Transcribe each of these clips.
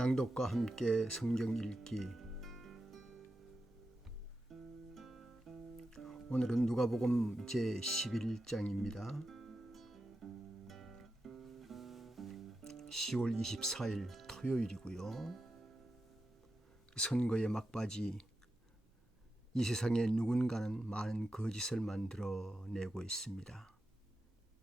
낭독과 함께 성경 읽기. 오늘은 누가복음 제11장입니다. 10월 24일 토요일이고요. 선거의 막바지, 이 세상에 누군가는 많은 거짓을 만들어내고 있습니다.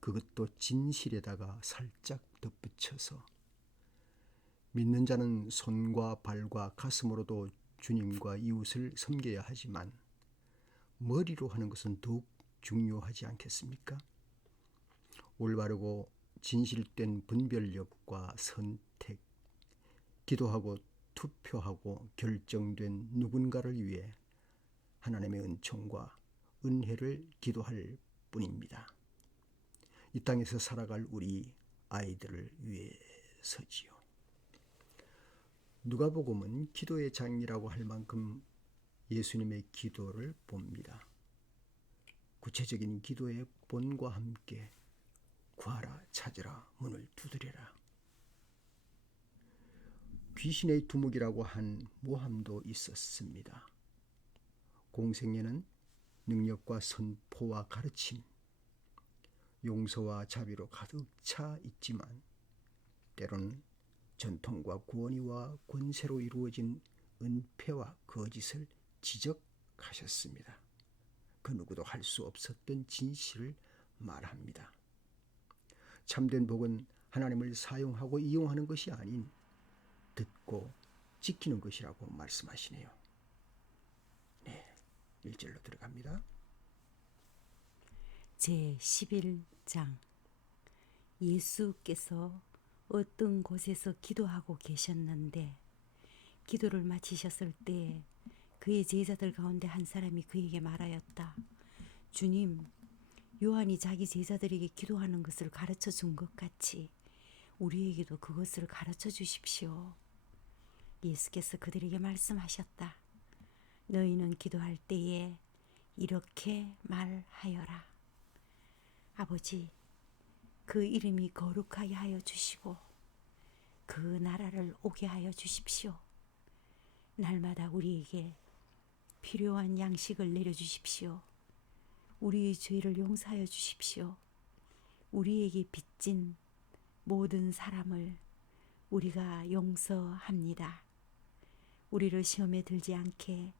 그것도 진실에다가 살짝 덧붙여서 믿는 자는 손과 발과 가슴으로도 주님과 이웃을 섬겨야 하지만 머리로 하는 것은 더욱 중요하지 않겠습니까? 올바르고 진실된 분별력과 선택, 기도하고 투표하고 결정된 누군가를 위해 하나님의 은총과 은혜를 기도할 뿐입니다. 이 땅에서 살아갈 우리 아이들을 위해서지요. 누가복음은 기도의 장이라고 할 만큼 예수님의 기도를 봅니다. 구체적인 기도의 본과 함께 구하라, 찾으라, 문을 두드려라. 귀신의 두목이라고 한 모함도 있었습니다. 공생애는 능력과 선포와 가르침, 용서와 자비로 가득 차 있지만 때로는 전통과 권위와 권세로 이루어진 은폐와 거짓을 지적하셨습니다. 그 누구도 할 수 없었던 진실을 말합니다. 참된 복은 하나님을 사용하고 이용하는 것이 아닌 듣고 지키는 것이라고 말씀하시네요. 네, 1절로 들어갑니다. 제11장. 예수께서 어떤 곳에서 기도하고 계셨는데 기도를 마치셨을 때 그의 제자들 가운데 한 사람이 그에게 말하였다. 주님, 요한이 자기 제자들에게 기도하는 것을 가르쳐 준 것 같이 우리에게도 그것을 가르쳐 주십시오. 예수께서 그들에게 말씀하셨다. 너희는 기도할 때에 이렇게 말하여라. 아버지, 그 이름이 거룩하게 하여 주시고 그 나라를 오게 하여 주십시오. 날마다 우리에게 필요한 양식을 내려주십시오. 우리의 죄를 용서하여 주십시오. 우리에게 빚진 모든 사람을 우리가 용서합니다. 우리를 시험에 들지 않게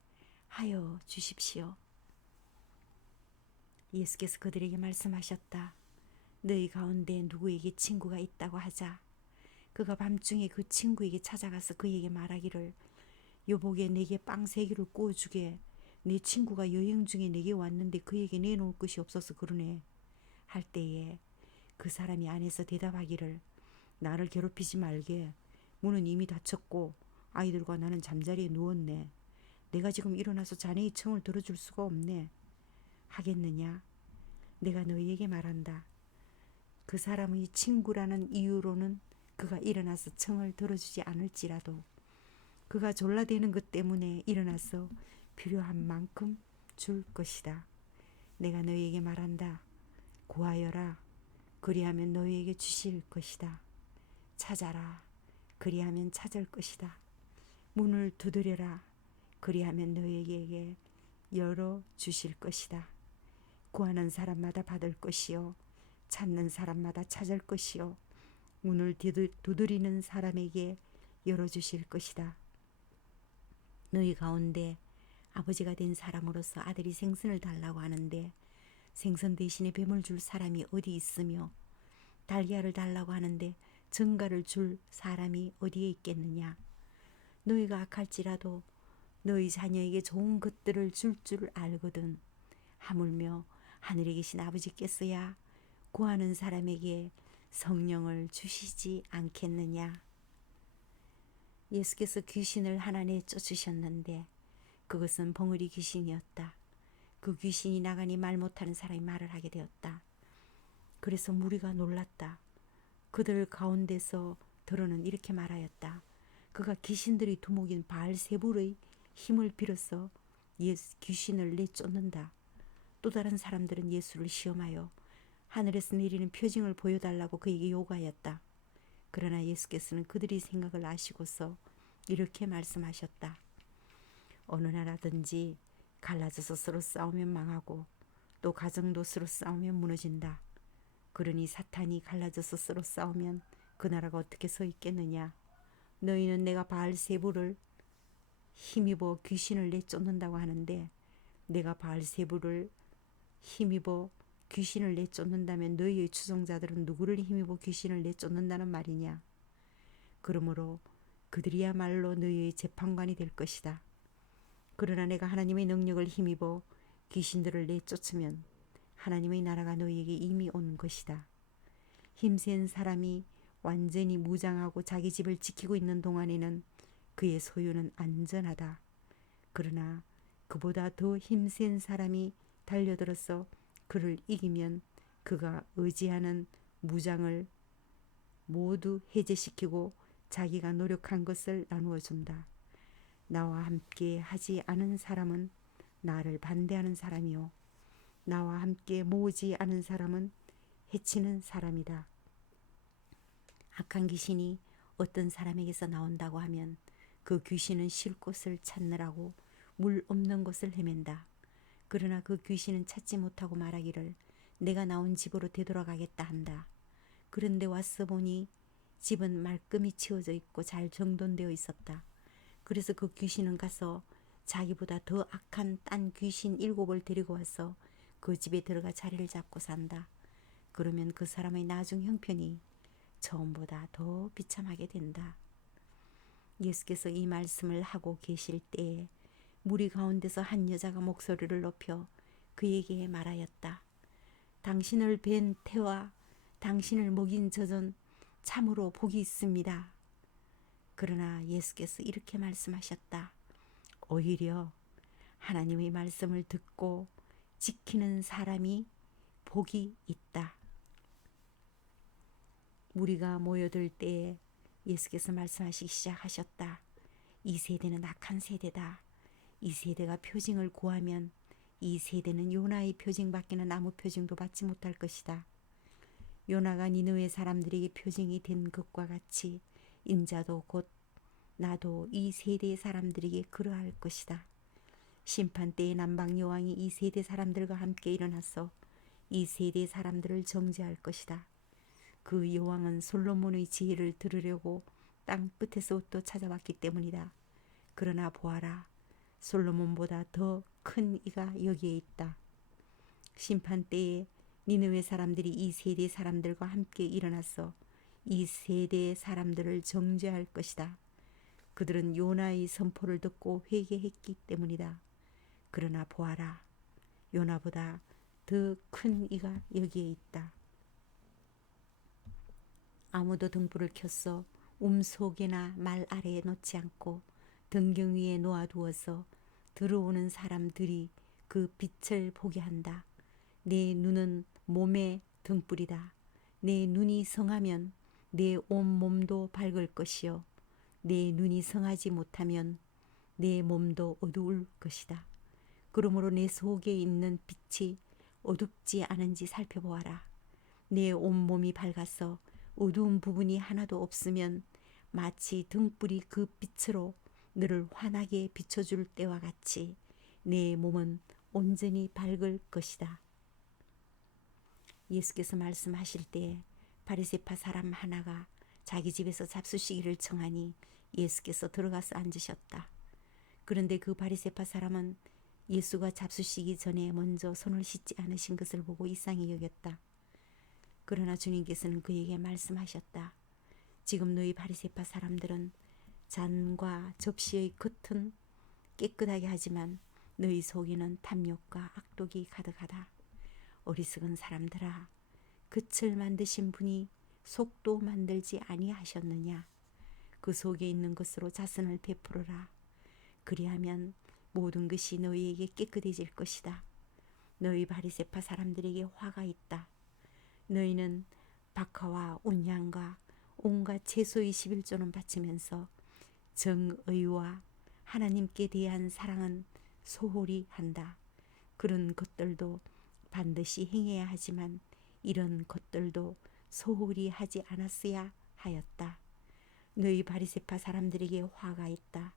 하여 주십시오. 예수께서 그들에게 말씀하셨다. 너희 가운데 누구에게 친구가 있다고 하자. 그가 밤중에 그 친구에게 찾아가서 그에게 말하기를 여보게 내게 빵 3개를 구워주게. 네 친구가 여행 중에 내게 왔는데 그에게 내놓을 것이 없어서 그러네. 할 때에 그 사람이 안에서 대답하기를 나를 괴롭히지 말게. 문은 이미 닫혔고 아이들과 나는 잠자리에 누웠네. 내가 지금 일어나서 자네의 청을 들어줄 수가 없네. 하겠느냐? 내가 너희에게 말한다. 그 사람의 친구라는 이유로는 그가 일어나서 청을 들어주지 않을지라도 그가 졸라대는 것 때문에 일어나서 필요한 만큼 줄 것이다. 내가 너희에게 말한다. 구하여라. 그리하면 너희에게 주실 것이다. 찾아라. 그리하면 찾을 것이다. 문을 두드려라. 그리하면 너희에게 열어 주실 것이다. 구하는 사람마다 받을 것이요 찾는 사람마다 찾을 것이요 문을 두드리는 사람에게 열어주실 것이다. 너희 가운데 아버지가 된 사람으로서 아들이 생선을 달라고 하는데 생선 대신에 뱀을 줄 사람이 어디 있으며 달걀을 달라고 하는데 전갈을 줄 사람이 어디에 있겠느냐. 너희가 악할지라도 너희 자녀에게 좋은 것들을 줄 알거든. 하물며 하늘에 계신 아버지께서야 구하는 사람에게 성령을 주시지 않겠느냐. 예수께서 귀신을 하나 내쫓으셨는데 그것은 벙어리 귀신이었다. 그 귀신이 나가니 말 못하는 사람이 말을 하게 되었다. 그래서 무리가 놀랐다. 그들 가운데서 들어는 이렇게 말하였다. 그가 귀신들의 두목인 바알세불의 힘을 빌어서 귀신을 내쫓는다. 또 다른 사람들은 예수를 시험하여 하늘에서 내리는 표징을 보여달라고 그에게 요구하였다. 그러나 예수께서는 그들의 생각을 아시고서 이렇게 말씀하셨다. 어느 나라든지 갈라져서 서로 싸우면 망하고 또 가정도 서로 싸우면 무너진다. 그러니 사탄이 갈라져서 서로 싸우면 그 나라가 어떻게 서 있겠느냐. 너희는 내가 바알세부를 힘입어 귀신을 내쫓는다고 하는데 내가 바알세부를 힘입어 귀신을 내쫓는다면 너희의 추종자들은 누구를 힘입어 귀신을 내쫓는다는 말이냐. 그러므로 그들이야말로 너희의 재판관이 될 것이다. 그러나 내가 하나님의 능력을 힘입어 귀신들을 내쫓으면 하나님의 나라가 너희에게 이미 온 것이다. 힘센 사람이 완전히 무장하고 자기 집을 지키고 있는 동안에는 그의 소유는 안전하다. 그러나 그보다 더 힘센 사람이 달려들어서 그를 이기면 그가 의지하는 무장을 모두 해제시키고 자기가 노력한 것을 나누어 준다. 나와 함께 하지 않은 사람은 나를 반대하는 사람이요 나와 함께 모으지 않은 사람은 해치는 사람이다. 악한 귀신이 어떤 사람에게서 나온다고 하면 그 귀신은 쉴 곳을 찾느라고 물 없는 곳을 헤맨다. 그러나 그 귀신은 찾지 못하고 말하기를 내가 나온 집으로 되돌아가겠다 한다. 그런데 와서 보니 집은 말끔히 치워져 있고 잘 정돈되어 있었다. 그래서 그 귀신은 가서 자기보다 더 악한 딴 귀신 7을 데리고 와서 그 집에 들어가 자리를 잡고 산다. 그러면 그 사람의 나중 형편이 처음보다 더 비참하게 된다. 예수께서 이 말씀을 하고 계실 때에 무리 가운데서 한 여자가 목소리를 높여 그에게 말하였다. 당신을 뵌 태와 당신을 먹인 젖은 참으로 복이 있습니다. 그러나 예수께서 이렇게 말씀하셨다. 오히려 하나님의 말씀을 듣고 지키는 사람이 복이 있다. 무리가 모여들 때에 예수께서 말씀하시기 시작하셨다. 이 세대는 악한 세대다. 이 세대가 표징을 구하면 이 세대는 요나의 표징밖에는 아무 표징도 받지 못할 것이다. 요나가 니느웨 사람들에게 표징이 된 것과 같이 인자도 곧 나도 이 세대의 사람들에게 그러할 것이다. 심판 때에 남방 여왕이 이 세대 사람들과 함께 일어나서 이 세대 사람들을 정죄할 것이다. 그 여왕은 솔로몬의 지혜를 들으려고 땅 끝에서부터 찾아왔기 때문이다. 그러나 보아라, 솔로몬보다 더 큰 이가 여기에 있다. 심판 때에 니느웨 사람들이 이 세대 사람들과 함께 일어나서 이 세대의 사람들을 정죄할 것이다. 그들은 요나의 선포를 듣고 회개했기 때문이다. 그러나 보아라, 요나보다 더 큰 이가 여기에 있다. 아무도 등불을 켜서 속에나 말 아래에 놓지 않고 등경 위에 놓아두어서 들어오는 사람들이 그 빛을 보게 한다. 내 눈은 몸의 등불이다. 내 눈이 성하면 내 온 몸도 밝을 것이요 내 눈이 성하지 못하면 내 몸도 어두울 것이다. 그러므로 내 속에 있는 빛이 어둡지 않은지 살펴보아라. 내 온몸이 밝아서 어두운 부분이 하나도 없으면 마치 등불이 그 빛으로 너를 환하게 비춰줄 때와 같이 내 몸은 온전히 밝을 것이다. 예수께서 말씀하실 때 바리새파 사람 하나가 자기 집에서 잡수시기를 청하니 예수께서 들어가서 앉으셨다. 그런데 그 바리새파 사람은 예수가 잡수시기 전에 먼저 손을 씻지 않으신 것을 보고 이상히 여겼다. 그러나 주님께서는 그에게 말씀하셨다. 지금 너희 바리새파 사람들은 잔과 접시의 겉은 깨끗하게 하지만 너희 속에는 탐욕과 악독이 가득하다. 어리석은 사람들아, 겉을 만드신 분이 속도 만들지 아니하셨느냐. 그 속에 있는 것으로 자선을 베풀어라. 그리하면 모든 것이 너희에게 깨끗해질 것이다. 너희 바리새파 사람들에게 화가 있다. 너희는 박하와 온양과 온갖 채소의 11조는 바치면서 정의와 하나님께 대한 사랑은 소홀히 한다. 그런 것들도 반드시 행해야 하지만 이런 것들도 소홀히 하지 않았어야 하였다. 너희 바리새파 사람들에게 화가 있다.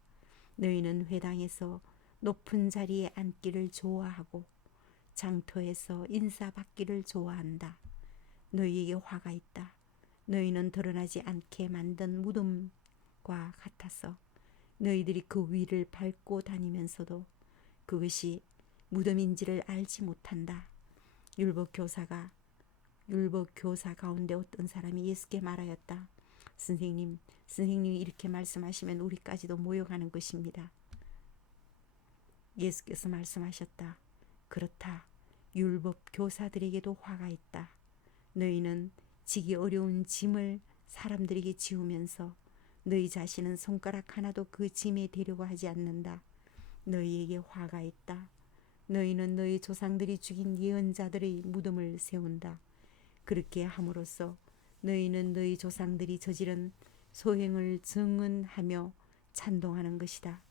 너희는 회당에서 높은 자리에 앉기를 좋아하고 장터에서 인사받기를 좋아한다. 너희에게 화가 있다. 너희는 드러나지 않게 만든 무덤과 같아서 너희들이 그 위를 밟고 다니면서도 그것이 무덤인지를 알지 못한다. 율법 교사 가운데 어떤 사람이 예수께 말하였다. 선생님이 이렇게 말씀하시면 우리까지도 모욕하는 것입니다. 예수께서 말씀하셨다. 그렇다. 율법 교사들에게도 화가 있다. 너희는 지기 어려운 짐을 사람들에게 지우면서 너희 자신은 손가락 하나도 그 짐에 대려고 하지 않는다. 너희에게 화가 있다. 너희는 너희 조상들이 죽인 예언자들의 무덤을 세운다. 그렇게 함으로써 너희는 너희 조상들이 저지른 소행을 증언하며 찬동하는 것이다.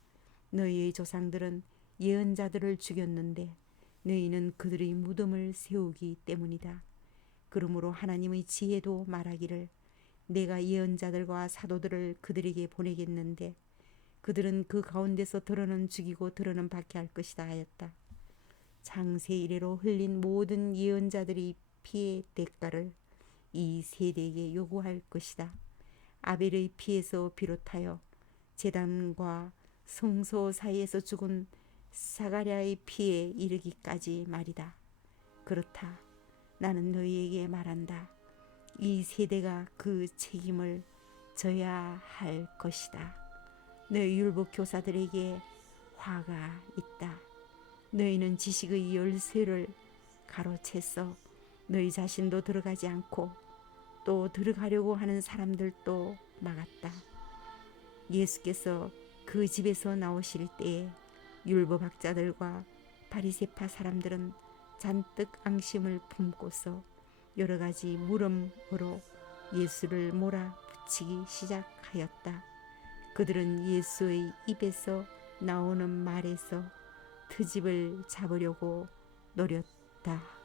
너희의 조상들은 예언자들을 죽였는데 너희는 그들의 무덤을 세우기 때문이다. 그러므로 하나님의 지혜도 말하기를 내가 예언자들과 사도들을 그들에게 보내겠는데 그들은 그 가운데서 더러는 죽이고 더러는 받게 할 것이다 하였다. 창세 이래로 흘린 모든 예언자들의 피의 대가를 이 세대에게 요구할 것이다. 아벨의 피에서 비롯하여 제단과 성소 사이에서 죽은 사가랴의 피에 이르기까지 말이다. 그렇다. 나는 너희에게 말한다. 이 세대가 그 책임을 져야 할 것이다. 너희 율법 교사들에게 화가 있다. 너희는 지식의 열쇠를 가로채서 너희 자신도 들어가지 않고 또 들어가려고 하는 사람들도 막았다. 예수께서 그 집에서 나오실 때에 율법학자들과 바리새파 사람들은 잔뜩 앙심을 품고서 여러 가지 물음으로 예수를 몰아붙이기 시작하였다. 그들은 예수의 입에서 나오는 말에서 트집을 잡으려고 노렸다.